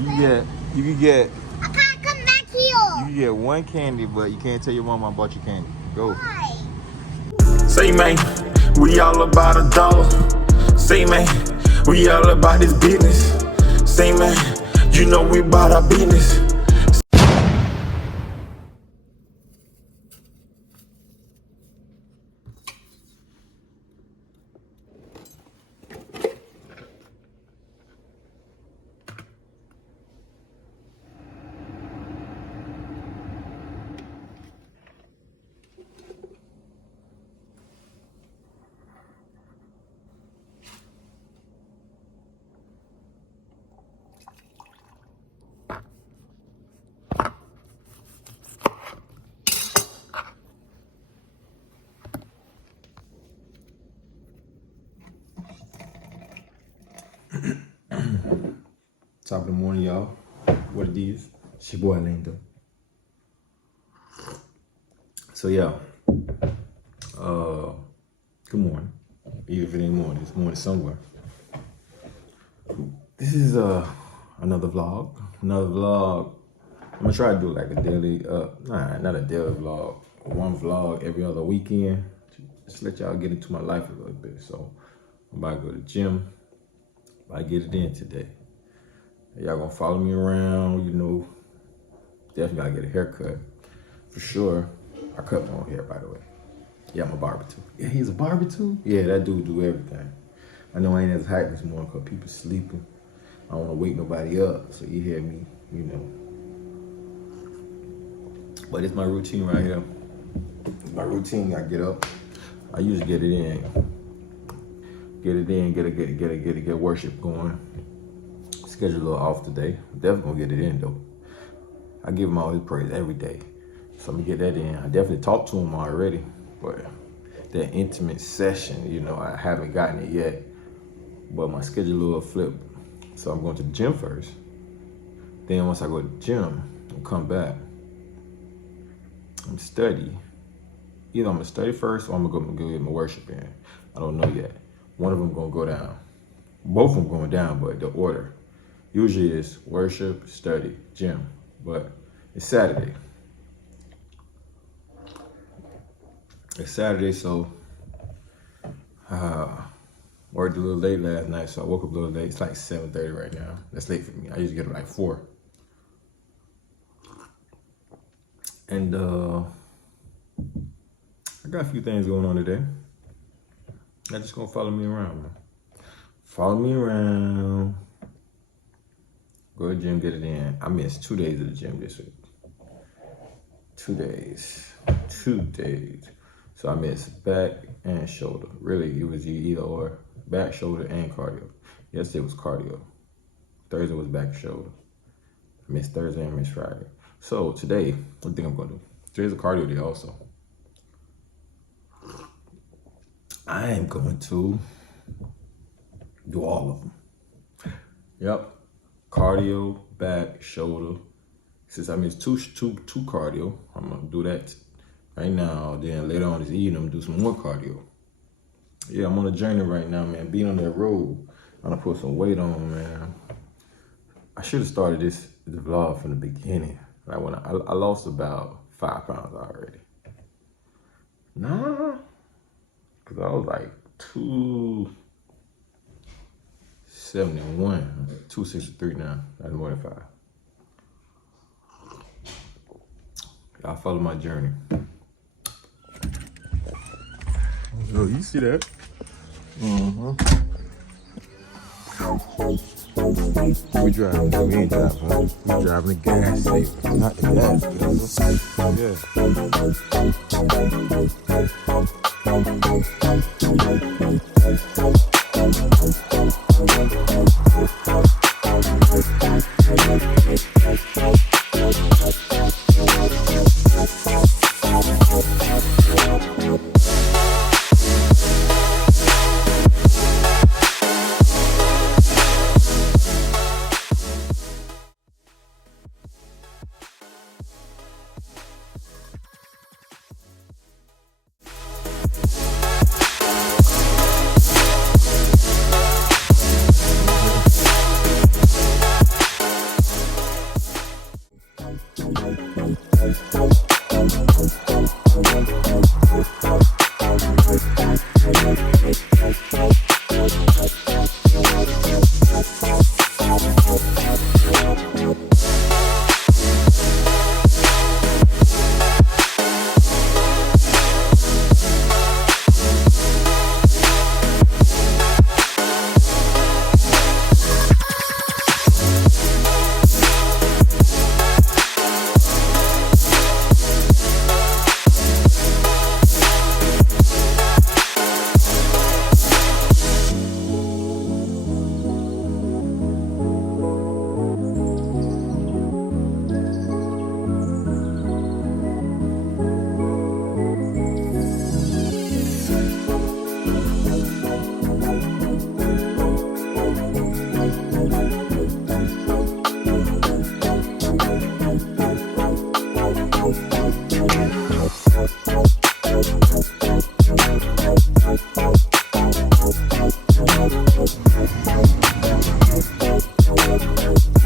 You can get I can't come back you here. can get one candy, but you can't tell your mama I bought you candy. Go. Why? Say man, we all about a dollar. Say man, we all about this business. Say man, you know we about our business. Top of the morning, y'all. What it is? It's your boy Lindo. So yeah. Good morning. Even if it ain't morning, it's morning somewhere. This is another vlog. I'm gonna try to do like a daily not a daily vlog. One vlog every other weekend. Just let y'all get into my life a little bit. So I'm about to go to the gym. I get it in today. Y'all gonna follow me around, you know. Definitely gotta get a haircut. For sure. I cut my own hair, by the way. Yeah, I'm a barber too. Yeah, he's a barber too? Yeah, that dude do everything. I know I ain't as hyped this morning because people sleeping. I don't wanna wake nobody up, so you hear me, you know. But it's my routine right here. It's my routine. I get up. I usually get it in. Get worship going. Schedule a little off today. Definitely gonna get it in though. I give him all his praise every day. So I'm gonna get that in. I definitely talked to him already, but that intimate session, you know, I haven't gotten it yet. But my schedule will flip. So I'm going to the gym first. Then once I go to the gym, I'll come back. I'm study. Either I'm gonna study first or I'm gonna go get my worship in. I don't know yet. One of them gonna go down. Both of them going down, but the order. Usually it's worship, study, gym, but it's Saturday. It's Saturday, so worked a little late last night, so I woke up a little late. It's like 7:30 right now. That's late for me. I usually get up like 4. And I got a few things going on today. Y'all just gonna follow me around, man. Follow me around. Go to the gym, get it in. I missed 2 days of the gym this week. 2 days. 2 days. So I missed back and shoulder. Really, it was either or. Back, shoulder, and cardio. Yesterday was cardio. Thursday was back and shoulder. I missed Thursday and missed Friday. So today, what do you think I'm gonna do? Today's a cardio day also. I am going to do all of them. Yep. Cardio, back, shoulder. Since I missed two cardio, I'm gonna do that right now. Then later on this evening, I'm gonna do some more cardio. Yeah, I'm on a journey right now, man. Being on that road, I'm gonna put some weight on, man. I should have started the vlog from the beginning. Like when I lost about 5 pounds already. Nah, cause I was like 271, 263 now. That's more than 5. Y'all follow my journey. Oh, you see that? Mm-hmm. We driving, we ain't driving, huh? We driving the gas saver, not the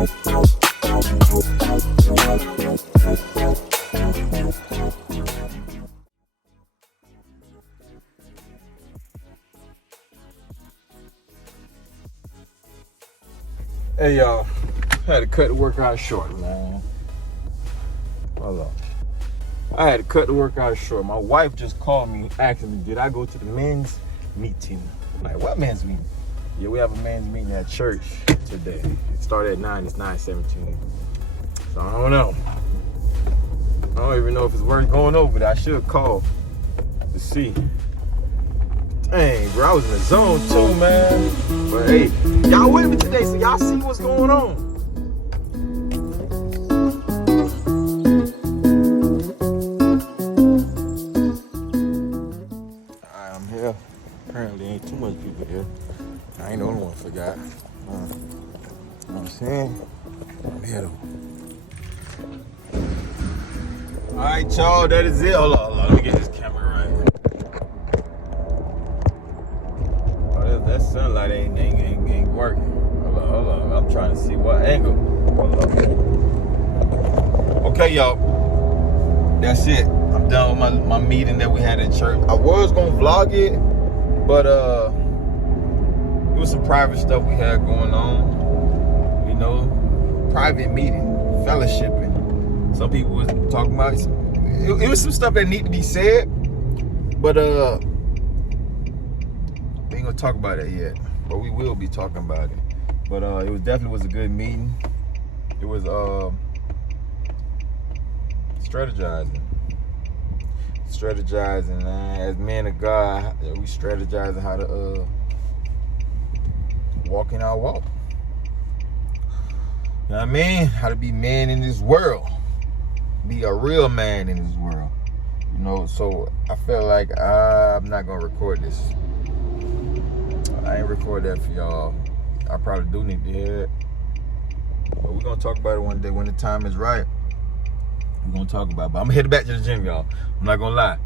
Hey y'all, had to cut the workout short, man. Hold on. I had to cut the workout short. My wife just called me asking me, did I go to the men's meeting? I'm like, what men's meeting? Yeah, we have a men's meeting at church today. It started at 9, it's 9:17. So I don't know. I don't even know if it's worth going over there. I should call to see. Dang, bro, I was in the zone too, man. But hey, y'all with me today, so y'all see what's going on. Alright, I'm here. Apparently ain't too much people here. I ain't the only one forgot. You know what I'm saying? I'm here though. Alright, y'all, that is it. Hold on, let me get this camera right. That sunlight ain't working. Hold on. I'm trying to see what angle. Hold on. Okay, y'all. That's it. I'm done with my meeting that we had at church. I was gonna vlog it, but it was some private stuff we had going on. You know, private meeting, fellowshipping. Some people was talking about it was some stuff that need to be said, but we ain't gonna talk about it yet, but we will be talking about it. But it was definitely was a good meeting. It was strategizing, man. As men of God, we strategizing how to walk in our walk. You know what I mean? How to be men in this world, be a real man in this world. You know, so I felt like I'm not gonna record this. I ain't record that for y'all. I probably do need to hear it. But we're gonna talk about it one day when the time is right. We're gonna talk about it. But I'm headed back to the gym, y'all. I'm not gonna lie.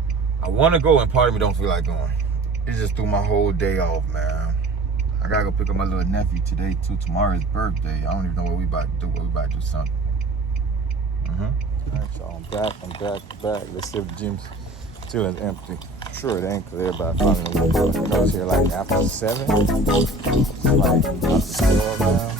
I wanna go and part of me don't feel like going. It just threw my whole day off, man. I gotta go pick up my little nephew today too. Tomorrow is birthday. I don't even know what we about to do, but we about to do something. Alright, y'all, I'm back. Let's see if the gym's still is empty. Sure, it ain't, because everybody probably comes here like after 7. Like after 12 now.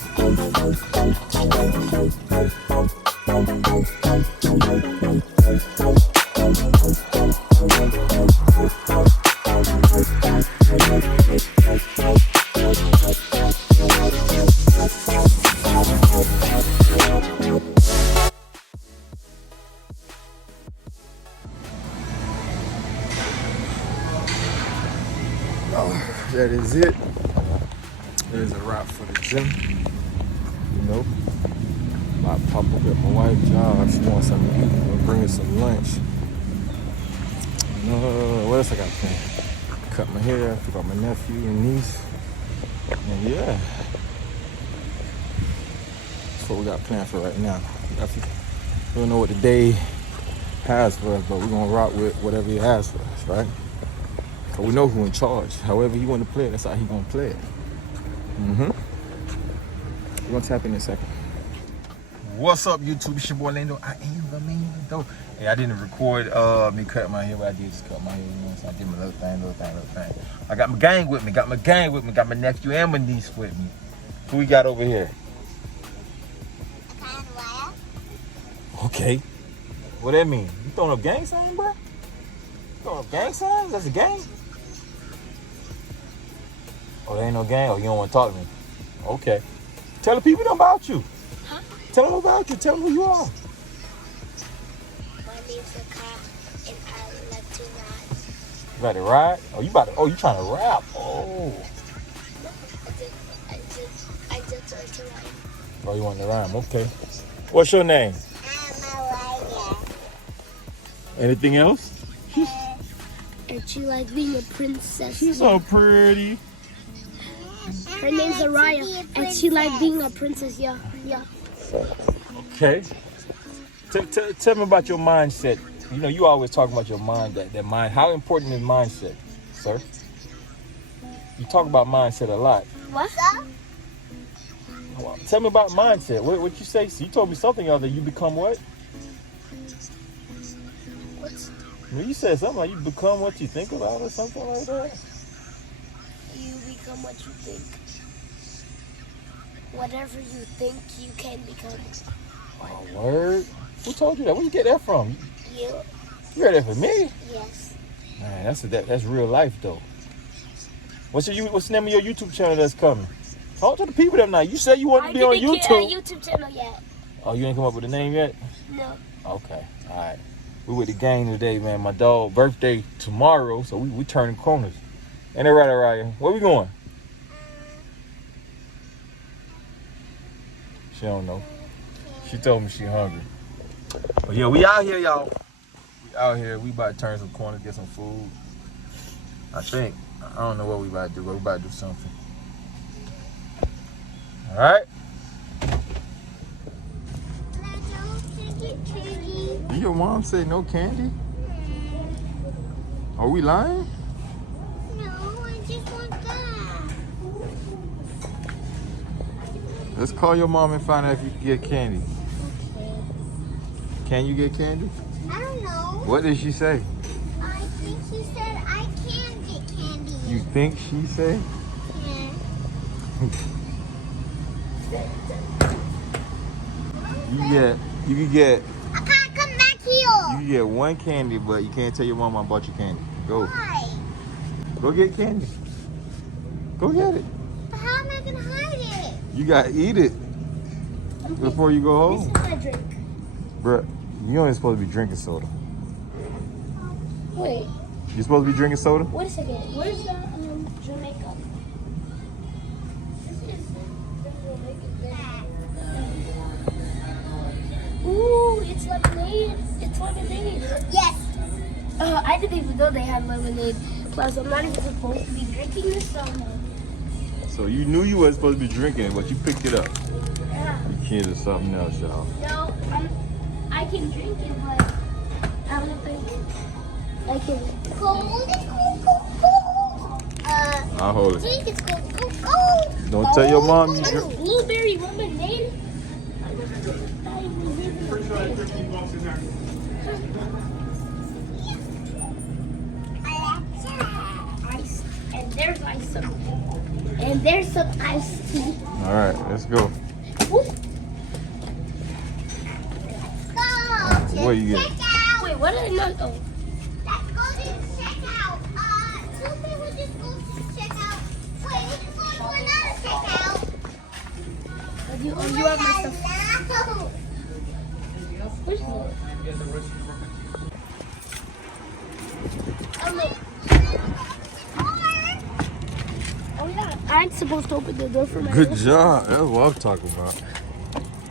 That is it. There's a wrap for the gym. You know, might pop up at my wife's job. She wants something to eat. We'll bring her some lunch. What else I got planned? Cut my hair, pick up my nephew and niece. And yeah, that's what we got planned for right now. We don't know what the day has for us, but we're gonna rock with whatever he has for us, right? We know who's in charge. However he want to play it, that's how he gonna play it. We're gonna tap in a second. What's up, YouTube? It's your boy Lando. I am the man, though. Hey, I didn't record me cutting my hair, but I did just cut my hair. You know, so I did my little thing. I got my gang with me. Got my nephew and my niece with me. Who we got over here? Okay. What that mean? You throwing up gang signs, bro? Throwing up gang signs? That's a gang? Oh, there ain't no gang? Oh, you don't want to talk to me? Okay. Tell the people about you. Huh? Tell them about you. Tell them who you are. My name's Akar, and I like to ride. You about to ride? You trying to rap? Oh. I just want to ride. Oh, you want to rhyme? Okay. What's your name? I'm a rider. Anything else? And she likes being a princess. She's so pretty. Her name's Araya, and she likes being a princess. Yeah. Okay. Tell me about your mindset. You know, you always talk about your mind, that mind. How important is mindset, sir? You talk about mindset a lot. What? Tell me about mindset. What you say? So you told me something other. You become what? Well, you said something like you become what you think about or something like that. You become what you think. Whatever you think, you can become. Oh, word. Who told you that? Where you get that from? You. You heard that from me? Yes. Man, that's real life though. What's the name of your YouTube channel that's coming? Talk to the people them now. You said you wanted to be on YouTube. I didn't get a YouTube channel yet. Oh, you ain't come up with a name yet? No. Okay, all right. We with the gang today, man. My dog birthday tomorrow, so we turning corners. Ain't that right, Araya? Where we going? She don't know. She told me she hungry. But yeah, we out here, y'all. We out here. We about to turn some corners, get some food. I think. I don't know what we about to do, but we about to do something. All right. Did your mom say no candy? Are we lying? No, I just want that. Let's call your mom and find out if you can get candy. Okay. Can you get candy? I don't know. What did she say? I think she said I can get candy. You think she said? Yeah. You can get I can't come back you here. can get one candy, but you can't tell your mom I bought you candy. Go. Why? Go get candy. Go get it. But how am I gonna hide it? You gotta eat it before you go This home. is my drink. Bruh, you only supposed to be drinking soda. Wait, You supposed to be drinking soda? wait a second. Where's the Jamaica? This is Jamaican. Ooh, it's lemonade. It's lemonade. Yes. I didn't even know they had lemonade. Plus, I'm not even supposed to be drinking this somehow. So you knew you wasn't supposed to be drinking it, but you picked it up. Yeah. You kids are something else, y'all. No, I can drink it, but I don't think I can. Cold. I'll hold it. Drink is cold. Don't tell your mom you drink. Blueberry lemonade. Ice, and there's ice. And there's some iced tea. All right, let's go. Whoop. Go. What you get? Check out. Wait, what did I not go? Let's go to check out. Tuesday we'll just go to check out. Wait, we'll just go to another check out. You have my stuff. Hello. Where's the? Oh, wait. Oh, yeah. I'm supposed to open the door for my Good job. That's what I'm talking about.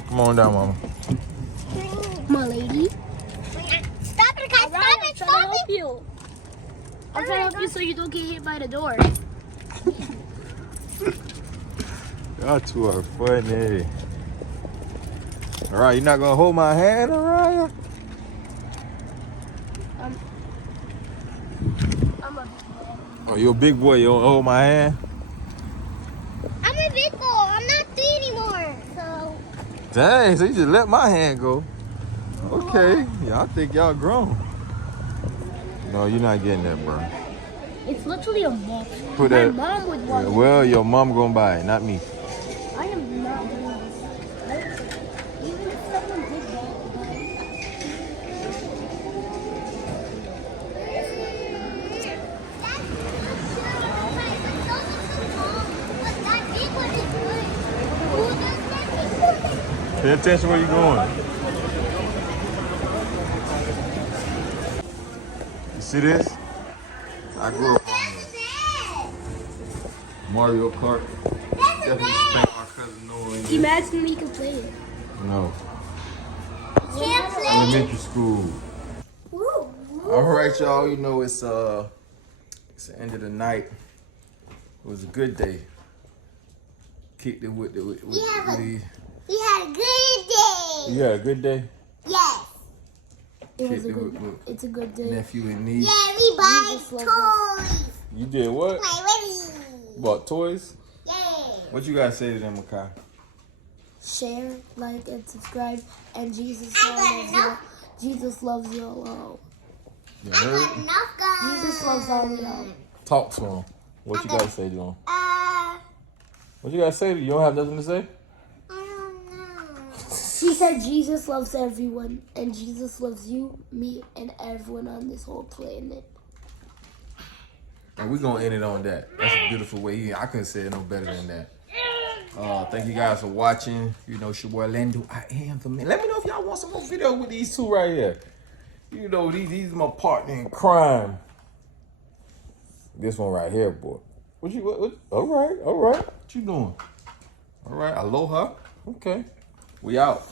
Come on down, mama. My lady. Stop it, guys. I'm trying to help you. I'm trying to help you so you don't get hit by the door. Y'all two are funny. All right, you're not gonna hold my hand, Araya? I'm a Oh, you're a big boy. You don't hold my hand? I'm a big boy. I'm not 3 anymore. So, Dang, so you just let my hand go. Okay, yeah, I think y'all grown. No, you're not getting that, bro. It's literally a box. Put My that. mom would want Yeah, it. well, your mom gonna buy it, not me. I am not doing this. Even if someone did that, Pay attention where you're going. You see this? I grew up on Mario Kart. Definitely spanked my cousin Noah. imagine we could play it. No. Can't play. Elementary school. Woo. All right, y'all. You know it's the end of the night. It was a good day. Kicked it with the. We had a good day. You had a good day. Yes. It was Kicked a it good. with It's a good day. nephew and niece. Yeah, we buy just love toys. You did what? My ready. Bought toys. Yeah. What you gotta say to them, Makai? share, like, and subscribe. And Jesus loves you. Jesus loves you all. You heard? Enough guns. Jesus loves all of y'all. Talk to him. What you gotta say to him? What you gotta say? You don't have nothing to say? I don't know. He said Jesus loves everyone, and Jesus loves you, me, and everyone on this whole planet. And we're gonna end it on that. That's a beautiful way. I couldn't say it no better than that. Thank you guys for watching. You know, it's your boy Lando. I am the man. Let me know if y'all want some more videos with these two right here. You know, these my partner in crime. This one right here, boy. What all right. What you doing? All right, aloha. Okay. We out.